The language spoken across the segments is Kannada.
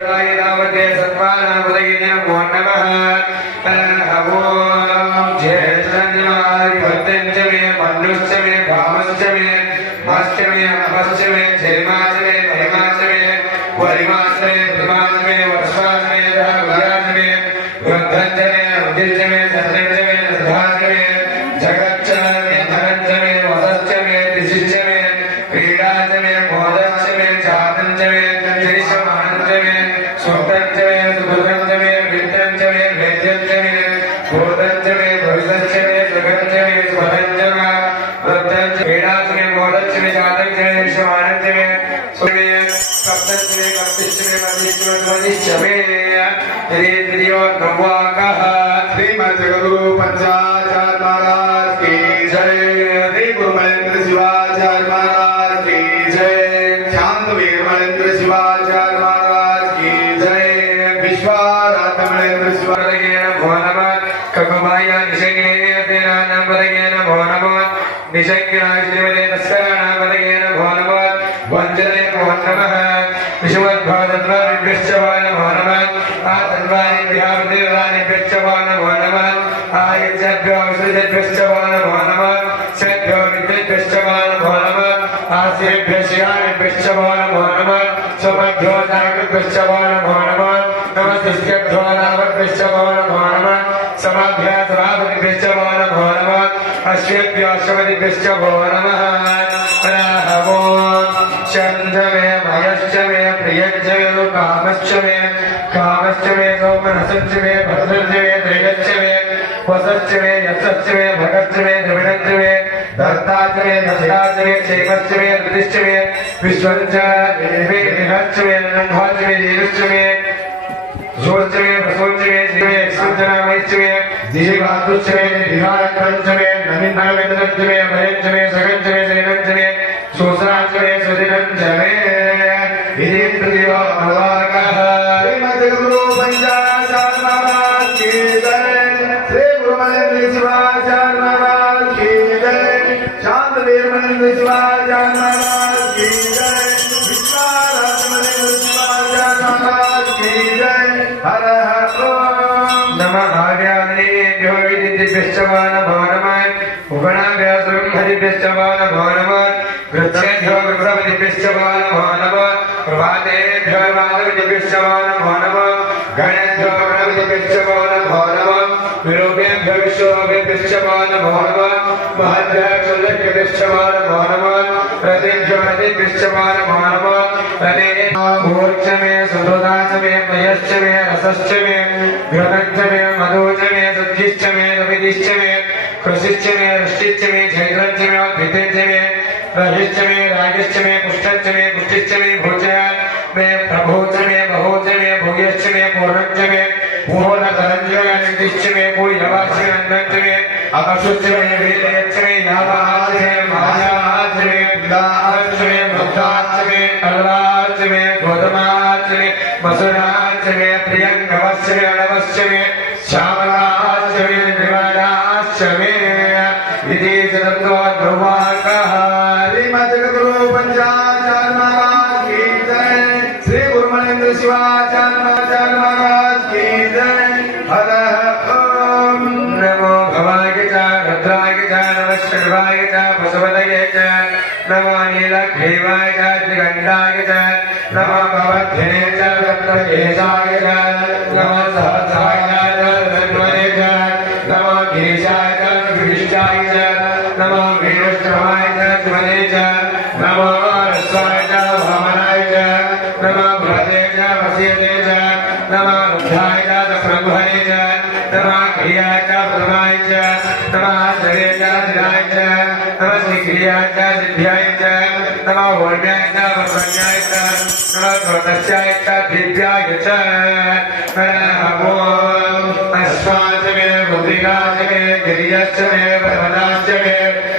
रावते सर्वानामदयिने नमो नमः ओम ज्येष्ठन्याधिपत्यञ्च मे मन्युश्च मे भामश्च मे मश्च मे अपश्च मे जयमाच मे महिमाच मे वरिमाच मे धृमाच मे वर्षाच मे धाव्याच मे वृद्धञ्च मे रुधिश्च मे सत्यञ्च मे सदाच मे जगच्च मे धनञ्च मे वसश्च मे दिशिश्च मे क्रीडाच मे मोदश्च मे जातञ्च मे जयशमानञ्च मे सुक्तञ्च मे सुभृतञ्च मे वित्तञ्च मे भेद्यञ्च मे भूतञ्च मे भविष्यञ्च मे सुगञ्च मे स्वरञ्च मे वृद्धञ्च क्रीडाच मे मोदश्च मे जातञ्च मे जयशमानञ्च मे सुमे कप्तञ्च मे कप्तिश्च मे मदिश्च मे स्वदिश्च मे त्रियो नवाकः श्रीमद्गुरु पंचाचार्य महाराज की जय। श्री गुरु महेंद्र शिवाचार्य महाराज की जय। शांत वीर महेंद्र शिवाचार्य महाराज की जय। विश्वाराध्य महेंद्र शिवाचार्य नमो नमः। ककुमाया निशंगिने तेना नमः नमो नमः। निशंगिनाय श्रीमते तस्करणा नमः नमो नमः। वंदने नमो नमः। विश्वोद्भवद्वारि विश्ववाय नमो नमः। आतन्वानि विहारदेवानि विश्ववाय नमो नमः। आयज्ञभ्यो विसृजद्भ्यो नमो नमः। सद्भ्यो विद्युद्भ्यो नमो नमः। आश्रयभ्यो नमो नमः। स्वभ्यो नागभ्यो नमो नमः। नमस्तेभ्यो नागभ्यो नमो नमः। समाभ्यो समाभ्यो नमो नमः। अश्वेभ्यो अश्वभ्यो नमः। चंद्र मे मयश्च मे प्रियश्च मे कामश्च मे सोमनसश्च मे भद्रश्च मे त्रयश्च मे वसश्च मे यशश्च मे भगश्च मे द्रविणश्च मे धर्ताच मे दत्ताच मे क्षेमश्च मे ऋतिश्च मे विश्वञ्च देवे निहश्च मे नन्धाच मे देवश्च मे जोश्च मे वसोश्च मे जीवे सुजनामयश्च मे जीवातुश्च मे विहारक्रंच मे नमिन्नावेदनश्च मे अभयश्च मे सगञ्च मे शयनञ्च मे सोसराच मे सुदिनञ्च मे इति तृतीयो नवाकः। श्रीमद्गुरु पंचाचार्य महाराज की जय। श्री गुरु महेंद्र शिवाचार्य महाराज की जय। शांत वीर महेंद्र शिवाचार्य महाराज की जय। विश्वाराध्य महेंद्र शिवाचार्य महाराज की जय। हर हर ओम नमः आर्यादेभ्यो विदिभ्यो नमो नमः। उगणाभ्यो ब्रह्मदिभ्यो नमो नमः। वृक्षेभ्यो वृक्षपतिभ्यो नमो नमः। प्रभातेभ्यो माधवदिभ्यो नमो नमः। गणेभ्यो गणपतिभ्यो नमो नमः। विरूपेभ्यो विश्वभ्यो नमो नमः। महद्भ्यो लक्ष्मीभ्यो नमो नमः। रतिभ्यो रतिभ्यो नमो नमः। रतेभ्योर्च मे सुहृदाच मे प्रियश्च मे रसश्च मे घृतञ्च मे मधुश्च मे सद्भिश्च मे रविदिश्च मे कृषिश्च मे वृष्टिश्च मे चैत्रञ्च मे भित्तिश्च मे रहिश्च मे रागिश्च मे पुष्टश्च मे पुष्टिश्च मे भोज मे प्रभोच मे बहोच मे भोग्यश्च मे पूर्णञ्च मे पूर्णतरञ्च मे निधिश्च मे पूयवाच मे अन्नञ्च मे अकशुश्च मे वेदयच्च मे यावाच मे मायाच मे दाच मे मुक्ताच मे अल्लाच मे गोधमाच मे मसुराच मे प्रियङ्गवश्च मे अणवश्च मे श्यामलाच मे निवाडाच मे इति चतुर्वाकः। श्रीमद्गुरु पंचाचार्य महाराज की जय। श्री गुरु महेंद्र शिवाचार्य महाराज की जय। हर ओम नमो भवाय च रुद्राय च नमः शिवाय च पशुपतये च नमो नीलग्रीवाय च त्रिगण्डाय च नमो भवद्भिने च रत्नकेशाय च नमः सहस्राय च धन्वने च नमो गिरिशाय च विशिष्टाय च नमो वीरश्रवाय च शिवने च नमो रस्वाय च वामनाय च नमो भ्रते च वसीयते च नमो रुद्राय च ब्रह्मणे च नमो क्रियाय च प्रथमाय च नमो जगे च जिराय च नमो श्रीक्रियाय च सिद्ध्याय च नमो वोर्म्याय च ब्रह्मण्याय च नमो स्वतस्याय च दिव्याय च नमो अश्वाच मे बुद्धिकाच मे गिरियश्च मे पर्वताश्च मे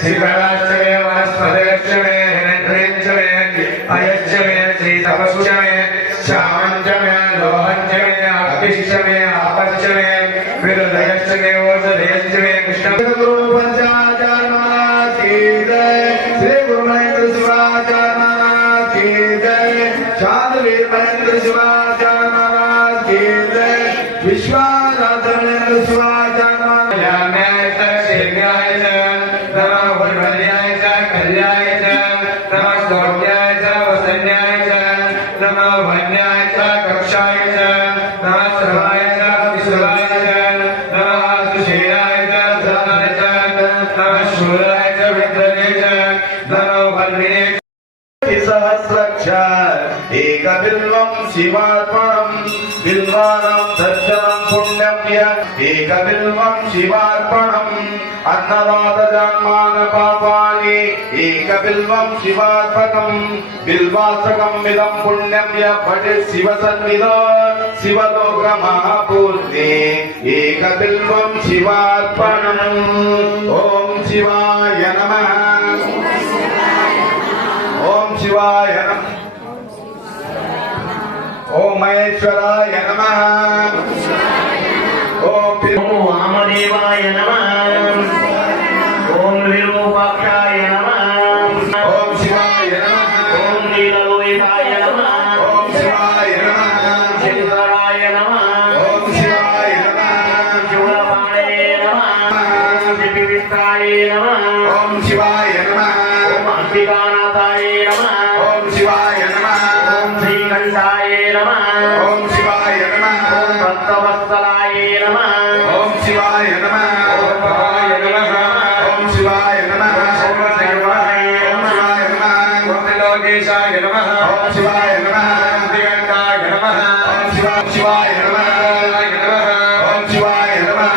श्रीकलाश्च मे वनस्पतयश्च मे हिरण्यश्च मे अयश्च मे श्रीतपश्च मे श्यामञ्च मे लोहञ्च मे अग्निश्च मे आपश्च मे विरुदयश्च मे ओषधयश्च मे कृष्णगुरु पंचाचार्य महाराज की जय। श्री गुरु महेंद्र शिवाचार्य महाराज की जय। शांत वीर महेंद्र शिवाचार्य सहस्रक्ष एक बिल्वं शिवार्पणम् बिल्वानां दर्शनं पुण्यं य एक बिल्वं शिवार्पणम् अन्नदातजन्मान पापानि एक बिल्वं शिवार्पणम् बिल्वासकम् इदं पुण्यं य पठे शिवसन्निधौ शिवलोकमहापूर्णे एक बिल्वं शिवार्पणम् ॐ शिवाय नमः ओम शिवाय नमः ओम महेश्वराय नमः ओम वामदेवाय नमः ओम विरूपाक्षाय नमः ओम शिवाय नमः ओम नीललोहिताय नमः ओम शिवाय नमः शंकराय नमः ओम शिवाय नमः शूलपाणये नमः दिव्यवित्राय नमः ओम शिवाय नमः ओम अंबिकानाथाय नमः ओम शिवाय नमः ओम श्रीकंठाय नमः ओम शिवाय नमः ओम भक्तवत्सलाय नमः ओम शिवाय नमः ओम भवाय नमः ओम शिवाय नमः ओम सर्वाय नमः ओम लोकेशाय नमः ओम शिवाय नमः दिगंताय नमः ओम शिवाय नमः ओम शिवाय नमः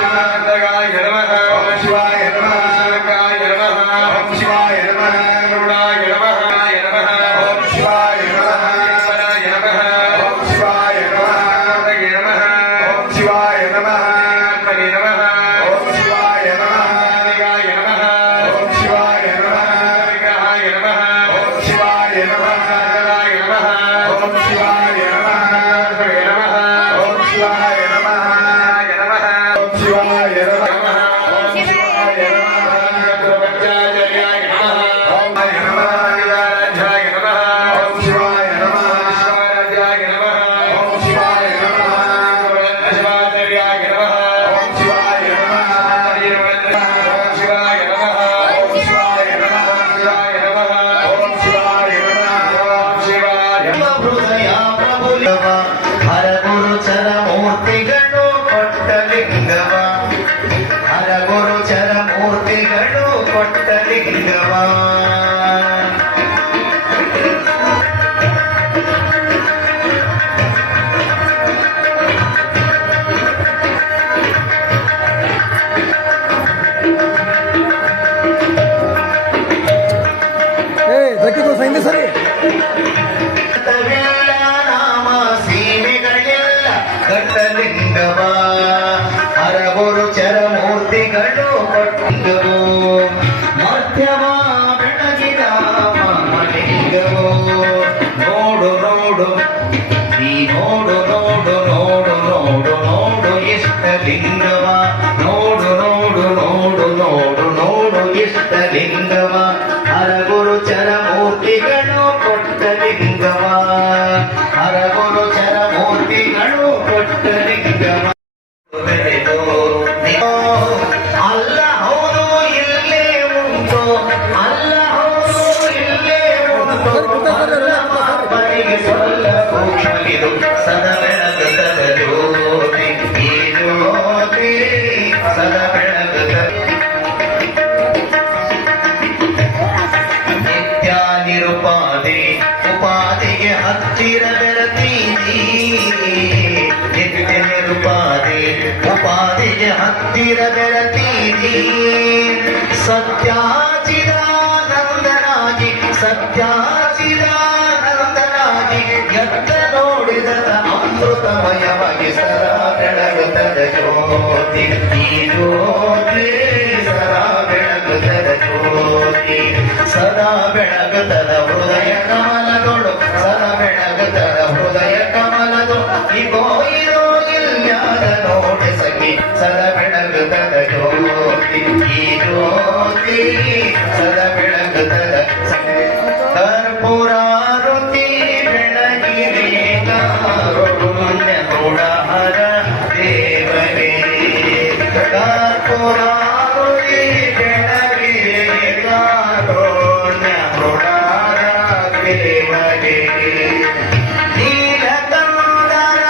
गाय नमः ओम शिवाय नमः गाय नमः ओम शिवाय नमः करुणाय नमः गाय नमः ओम शिवाय नमः पराय नमः ओम शिवाय नमः गाय नमः ओम शिवाय नमः हरि नमः ओम शिवाय नमः गाय नमः ओम शिवाय नमः गाय नमः ओम शिवाय नमः गाय नमः ओम शिवाय नमः हरि नमः ओम शिवाय नमः गाय नमः ओम शिवाय नमः ओम शिवाय नमः ओम शिवाय नमः शिवाय नमः ओम शिवाय नमः शिवाय नमः ओम शिवाय नमः ओम शिवाय नमः ओम शिवाय नमः शिवाय नमः ओम शिवाय नमः ओम शिवाय ಹೃದಯ ಪ್ರಭುಲಿಂಗವ ಹರಗುರು ಚರಮೂರ್ತಿಗಳು ಕೊಟ್ಟಲಿಂಗವ ಹರಗುರು ಚರಮೂರ್ತಿಗಳು ಕೊಟ್ಟಲಿಂಗವ ಕಟ್ಟವೆಲ್ಲ ನಾಮ ಸೀಮೆಗಳೆಲ್ಲ ಕಟ್ಟಲಿಂಗವ ಹರಗುರು ಚರಮೂರ್ತಿಗಳು ಕೊಟ್ಟಿಗವು ಮಧ್ಯಮ ಬೆಳಗಿದ ಮಲಿಂಗವು ನೋಡು ನೋಡು ಈ ನೋಡು ನೋಡು ನೋಡು ನೋಡು ನೋಡು ಇಷ್ಟಲಿಂಗವ ನೋಡು ನೋಡು ನೋಡು ನೋಡು ನೋಡು ಇಷ್ಟಲಿಂಗವ ಹರಗುರು ಚರಮೂರ್ತಿಗಳು ಕೊಟ್ಟಲಿಂಗವ ಹರಗುರು ಚರಮೂರ್ತಿಗಳು ಕೊಟ್ಟಲಿಂಗವ ಅಲ್ಲ ಹೌದು ಇಲ್ಲೇ ಉಂಟು ಅಲ್ಲ ಹೌದು ಇಲ್ಲೇ ಉಂಟು ಬರಿಗೆ ಸೊಲ್ಲ ಸೂಕ್ಷ್ಮಗಿರು ಸದ ಬೆಳಗದ ಜ್ಯೋತಿ ಈ ಜ್ಯೋತಿ ಸದ ಬೆಳಗದ ನಿತ್ಯ ನಿರುಪಾದಿ ಉಪಾದಿಗೆ ಹತ್ತಿರ ಬೆರತೀನಿ ನಿತ್ಯ ನಿರುಪಾದಿ ಉಪಾದಿಗೆ ಹತ್ತಿರ ಬೆರತೀನಿ ಸತ್ಯಾಚಿದಾನಂದರಾಗಿ ಸತ್ಯಾಚಿದಾನಂದರಾಗಿ ಎತ್ತ ನೋಡಿದ ಅಮೃತಮಯವಾಗಿ ಸರ ಬೆಳಗುತ್ತದೆ ಜ್ಯೋತಿ ಈ ಜ್ಯೋತಿ ಸರ ಬೆಳಗುತ್ತದೆ ಜ್ಯೋತಿ ಸದಾ ಬೆಳಗುತ್ತದ ಹೃದಯ ಕಮಲಗಳು ಸದಾ ಬೆಳಗುತ್ತದ ಹೃದಯ ಕಮಲದು ಇಗೋ ಇರೋ ಇಲ್ಯಾದ ನೋಡಿ ಸಖಿ ಸದಾ ಬೆಳಗುತ್ತದ ಜ್ಯೋತಿ ಈ ಜ್ಯೋತಿ ಸದಾ ಬೆಳಗುತ್ತದ ಕರ್ಪೂರಾರುತಿ ಬೆಳಗಿರೆ ಕಾರುಣ್ಯ ಗುಣಹರ ದೇವರೇ ಕರ್ಪೂರಾರುತಿ ಬೆಳಗಿರೆ ಕಾರುಣ್ಯ ಗುಣಹರ ದೇವರೇ ನೀಲಕಂದರ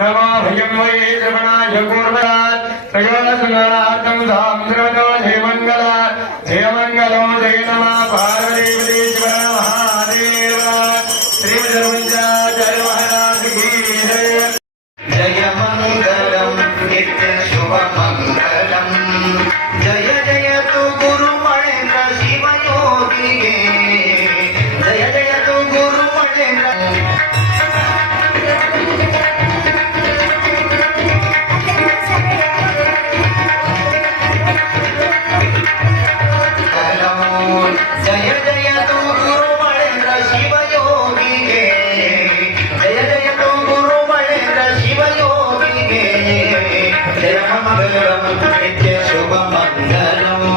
नमो भयं वै श्रवणाय पूर्वरात् प्रयोजनार्थं साम्राजो जयमङ्गल जयमङ्गलो जय नमः पार्वतीपतीश्वर महादेव श्रीधर्मजय महाराज की जय जय मङ्गलं नित्य शुभमङ्गलं जय जय तु गुरुमणेन्द्र शिवयोगिगे जय जय तु गुरुमणेन्द्र जय जय तु गुरुमणेन्द्र शिवयोगिगे जय जय तु गुरुमणेन्द्र शिवयोगिगे जय मङ्गलं नित्य शुभमङ्गलम्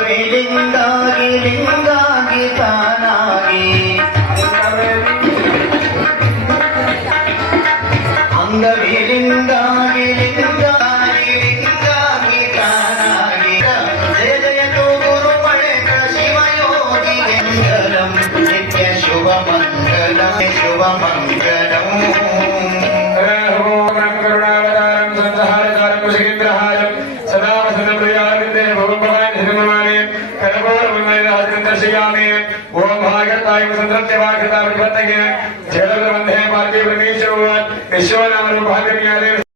अंगविलिंगागी लिंगागी तानागी अंगविलिंगागी लिंगागी लिंगागी तानागी जय जय तु गुरुमणेन्द्र शिवयोगी मंगलम नित्य शुभमंगलम शुभमंगलम करुणावतारं संहारकारं कुशेन्द्रहारं सदा वसन्तप्रियाविन्दे भवभवान् हिरण्यमाने कर्पूरमण्डलं दर्शयामि ओम भागवताय वसन्तत्यवाकृता प्रतिपत्तये जलवन्दे पार्थिव परमेश्वर विश्वनाम भागव्याले